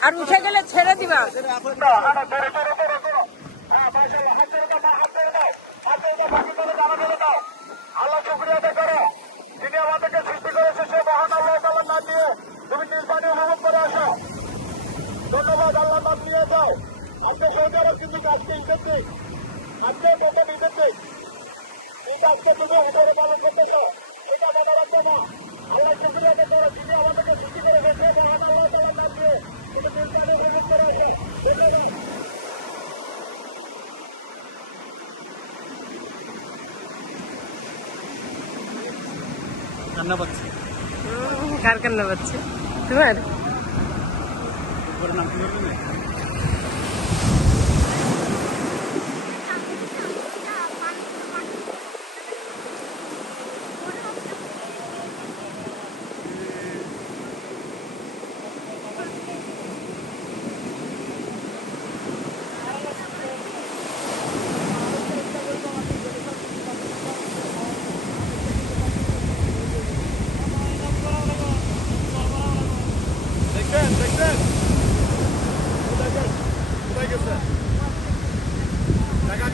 আর উঠে গেলে ছেড়ে দিবা। আজকে আজকে তুমি উপরে পালন করতেছ এটা মনে রাখবে না আল্লাহ শুক্রিয়া করো যিনি আমাদেরকে সৃষ্টি করেছে সে মহান আল্লাহ তাআলার নাম নিয়ে তুমি নির্বাণী উপভোগ করে আসো ধন্যবাদ কান্না পাচ্ছে? কার কান্না পাচ্ছে? তোমার? নাম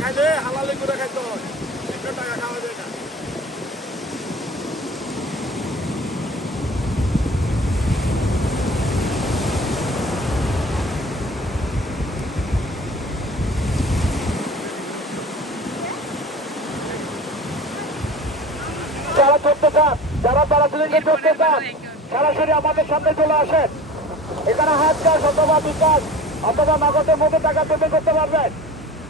খাইলে হালালি করে খাইতে হয় একটু টাকা খাওয়া যায় না। যারা করতে চান যারা তাড়াতাড়ি করতে চান সরাসরি আমাদের সামনে চলে আসেন। এখানে হাত কাজ অথবা বিকাশ অথবা নগদের মধ্যে টাকা পেমেন্ট করতে পারবেন।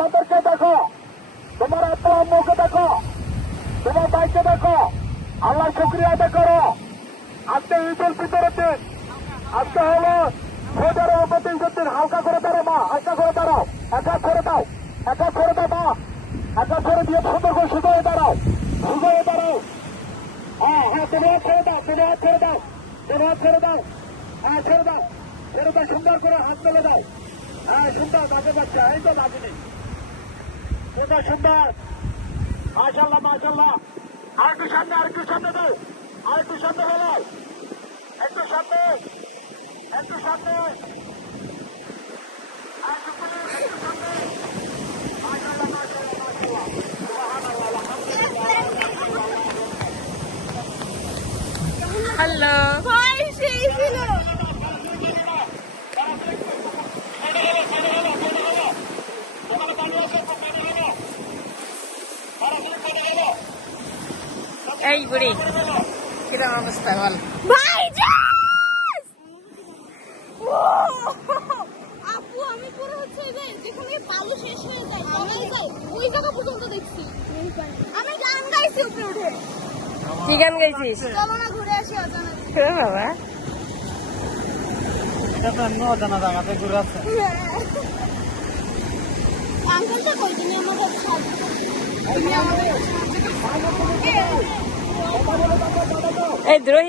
আমাদেরকে দেখো। তোমার আত্মা আম্মুকে দেখো। তোমার ভাইকে দেখো। আল্লাহ শুক্রিয়া আদায় করো। আজকে ঈদের ভিতরের দিন। আজকে হলো উপর ঈদের দিন। হালকা করে দাঁড়ো মা, হালকা করে দাঁড়াও। একা করে দাও, একা করে দাও, মা। একা করে দিয়ে সুন্দর করে হয়ে দাঁড়াও। হয়ে দাঁড়াও। হ্যাঁ হ্যাঁ তুমি হাত ছেড়ে দাও, তুমি হাত ছেড়ে দাও, তুমি হাত ছেড়ে দাও হ্যাঁ ছেড়ে দাও। ছেড়ে দাও সুন্দর করে হাত মেলে দাও। হ্যাঁ সুন্দর নাচে বাচ্চা এই তো নাচেনি কোথায় সুন্দর মাশাল্লাহ মাশাল্লাহ আর একটু সামনে আর একটু সামনে দাও আর একটু সামনে বলো একটু সামনে একটু সামনে আর এই বুড়ি কিরম অবস্থা বল। ভাই আপু আমি পুরো হচ্ছে যে যেখানে বালু শেষ হয়ে যায় ওই জায়গা পর্যন্ত দেখছি। আমি গান গাইছি উপরে উঠে। কি গান গাইছিস? চলো না ঘুরে আসি অজানা। বাবা। এটা তো অন্য অজানা জায়গাতে ঘুরে আছে আঙ্কেলটা কই? তুমি আমাকে তুমি আমাকে এই দ্রোহী